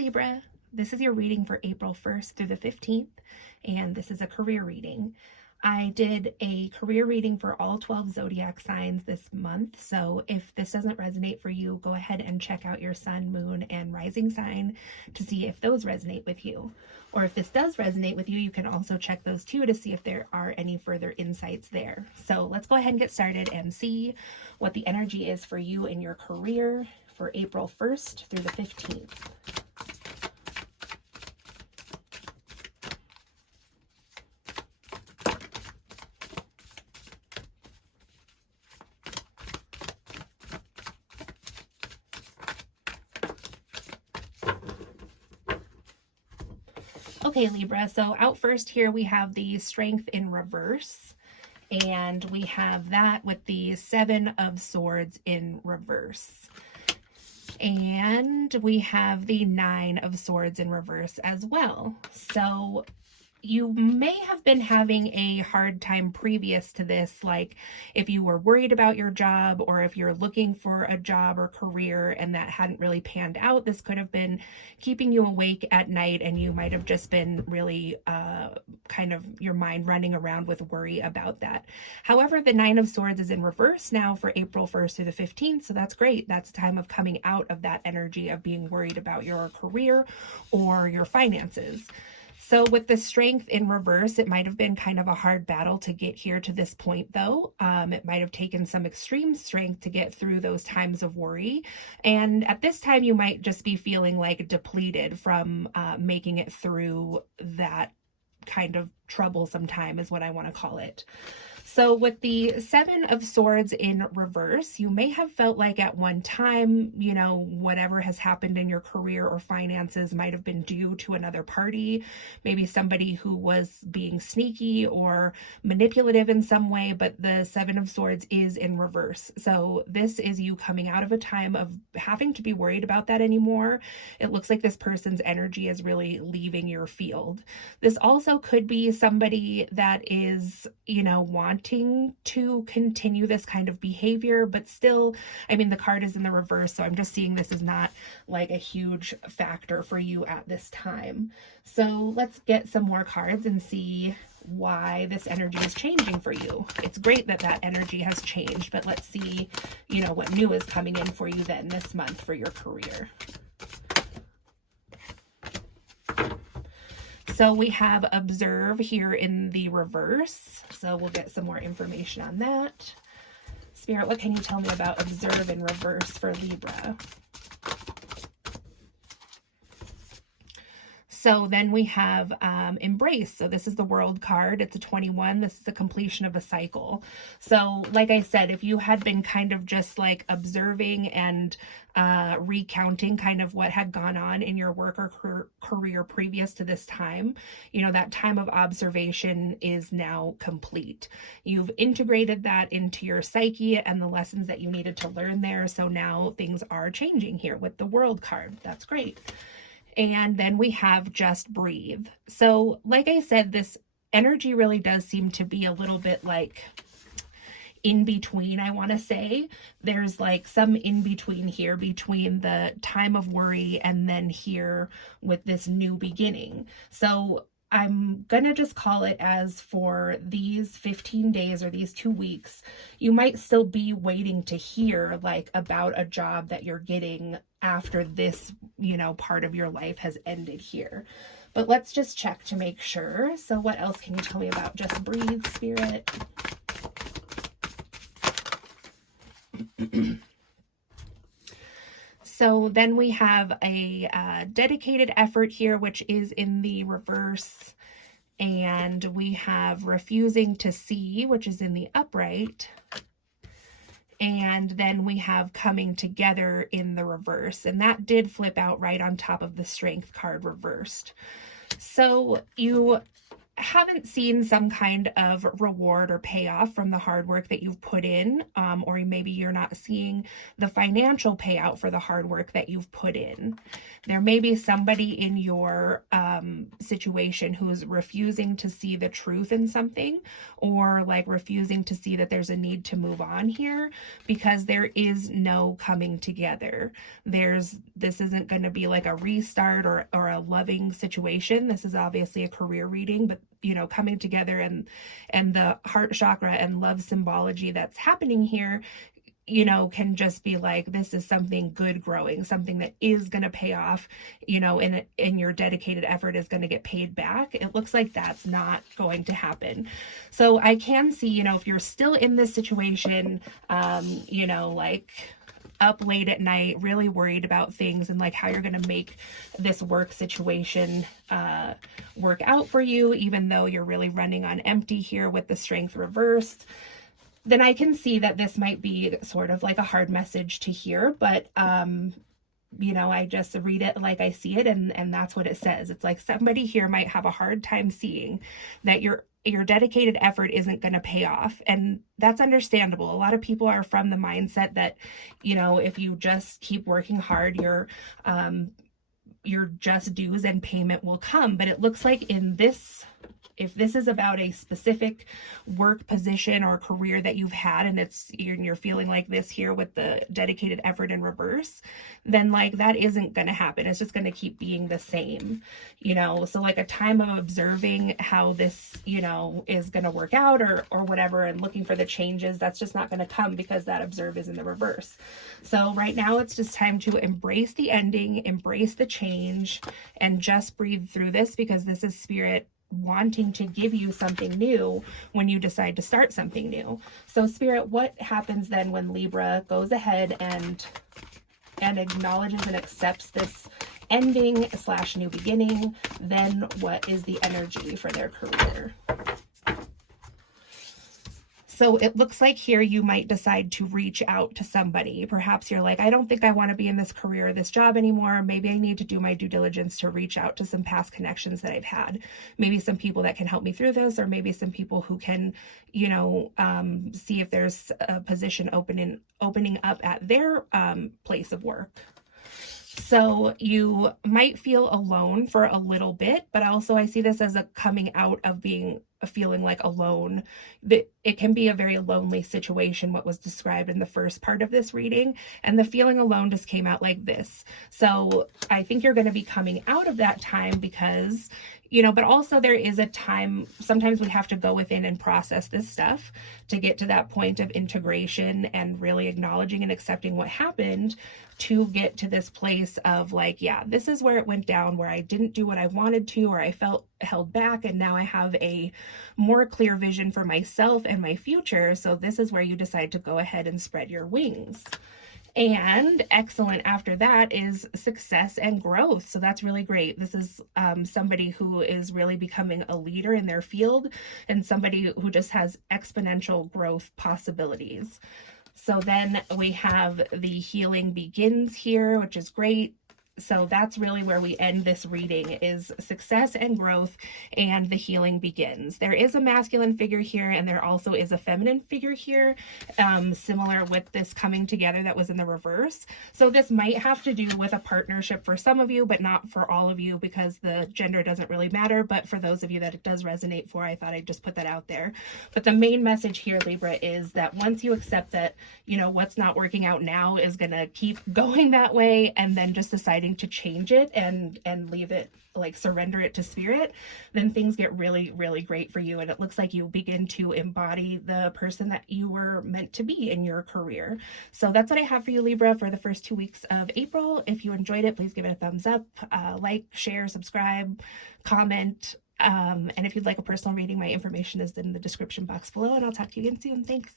Libra, this is your reading for April 1st through the 15th, and this is a career reading. I did a career reading for all 12 zodiac signs this month, so if this doesn't resonate for you, go ahead and check out your sun, moon, and rising sign to see if those resonate with you. Or if this does resonate with you, you can also check those too to see if there are any further insights there. So let's go ahead and get started and see what the energy is for you in your career for April 1st through the 15th. Okay, Libra, so out first here we have the Strength in reverse, and we have that with the Seven of Swords in reverse. And we have the Nine of Swords in reverse as well. So you may have been having a hard time previous to this, like if you were worried about your job or if you're looking for a job or career and that hadn't really panned out, this could have been keeping you awake at night and you might have just been really kind of your mind running around with worry about that. However, the Nine of Swords is in reverse now for April 1st through the 15th, so that's great. That's a time of coming out of that energy of being worried about your career or your finances. So with the Strength in reverse, it might have been kind of a hard battle to get here to this point, though. It might have taken some extreme strength to get through those times of worry. And at this time, you might just be feeling like depleted from making it through that kind of troublesome time is what I want to call it. So with the Seven of Swords in reverse, you may have felt like at one time, you know, whatever has happened in your career or finances might have been due to another party, maybe somebody who was being sneaky or manipulative in some way, but the Seven of Swords is in reverse. So this is you coming out of a time of having to be worried about that anymore. It looks like this person's energy is really leaving your field. This also could be somebody that is, you know, wanting to continue this kind of behavior, but still, I mean, the card is in the reverse, so I'm just seeing this is not like a huge factor for you at this time. So let's get some more cards and see why this energy is changing for you. It's great that that energy has changed, but let's see, you know, what new is coming in for you then this month for your career. So we have observe here in the reverse. So we'll get some more information on that. Spirit, what can you tell me about observe in reverse for Libra? So then we have embrace. So this is the world card. It's a 21. This is the completion of a cycle. So like I said, if you had been kind of just like observing and recounting kind of what had gone on in your work or career previous to this time, you know, that time of observation is now complete. You've integrated that into your psyche and the lessons that you needed to learn there. So now things are changing here with the world card. That's great. And then we have just breathe. So like I said, this energy really does seem to be a little bit like in between, I want to say. There's like some in between here between the time of worry and then here with this new beginning. So I'm going to just call it as for these 15 days or these 2 weeks, you might still be waiting to hear like about a job that you're getting after this, you know, part of your life has ended here. But let's just check to make sure. So what else can you tell me about just breathe, Spirit? So then we have a dedicated effort here, which is in the reverse. And we have refusing to see, which is in the upright. And then we have coming together in the reverse. And that did flip out right on top of the strength card reversed. So you haven't seen some kind of reward or payoff from the hard work that you've put in, or maybe you're not seeing the financial payout for the hard work that you've put in. There may be somebody in your situation who is refusing to see the truth in something, or like refusing to see that there's a need to move on here, because there is no coming together. This isn't going to be like a restart or a loving situation. This is obviously a career reading, but coming together and the heart chakra and love symbology that's happening here, can just be like, this is something good growing, something that is going to pay off, and your dedicated effort is going to get paid back. It looks like that's not going to happen. So I can see, if you're still in this situation, like up late at night, really worried about things and like how you're going to make this work situation work out for you, even though you're really running on empty here with the Strength reversed, then I can see that this might be sort of like a hard message to hear, but I just read it like I see it, and that's what it says. It's like somebody here might have a hard time seeing that your dedicated effort isn't going to pay off. And that's understandable. A lot of people are from the mindset that, if you just keep working hard, your just dues and payment will come. But it looks like if this is about a specific work position or career that you've had, and you're feeling like this here with the dedicated effort in reverse, then like that isn't going to happen. It's just going to keep being the same, so like a time of observing how this, is going to work out or whatever, and looking for the changes, that's just not going to come because that observe is in the reverse. So right now it's just time to embrace the ending, embrace the change, and just breathe through this, because this is Spirit wanting to give you something new when you decide to start something new. So Spirit, what happens then when Libra goes ahead and acknowledges and accepts this ending / new beginning? Then what is the energy for their career? So it looks like here you might decide to reach out to somebody. Perhaps you're like, I don't think I want to be in this career or this job anymore. Maybe I need to do my due diligence to reach out to some past connections that I've had. Maybe some people that can help me through this, or maybe some people who can, see if there's a position opening up at their place of work. So you might feel alone for a little bit, but also I see this as a coming out of feeling like alone. That it can be a very lonely situation, what was described in the first part of this reading, and the feeling alone just came out like this. So I think you're going to be coming out of that time because, but also there is a time, sometimes we have to go within and process this stuff to get to that point of integration and really acknowledging and accepting what happened, to get to this place of like, yeah, this is where it went down, where I didn't do what I wanted to, or I felt held back, and now I have a more clear vision for myself and my future. So this is where you decide to go ahead and spread your wings. And excellent after that is success and growth. So that's really great. This is somebody who is really becoming a leader in their field, and somebody who just has exponential growth possibilities. So then we have the healing begins here, which is great. So that's really where we end this reading, is success and growth, and the healing begins. There is a masculine figure here, and there also is a feminine figure here, similar with this coming together that was in the reverse. So this might have to do with a partnership for some of you, but not for all of you, because the gender doesn't really matter. But for those of you that it does resonate for, I thought I'd just put that out there. But the main message here, Libra, is that once you accept that, what's not working out now is going to keep going that way, and then just deciding to change it and leave it, like surrender it to Spirit, then things get really, really great for you. And it looks like you begin to embody the person that you were meant to be in your career. So that's what I have for you, Libra, for the first 2 weeks of April. If you enjoyed it, please give it a thumbs up, like, share, subscribe, comment. And if you'd like a personal reading, my information is in the description box below, and I'll talk to you again soon. Thanks.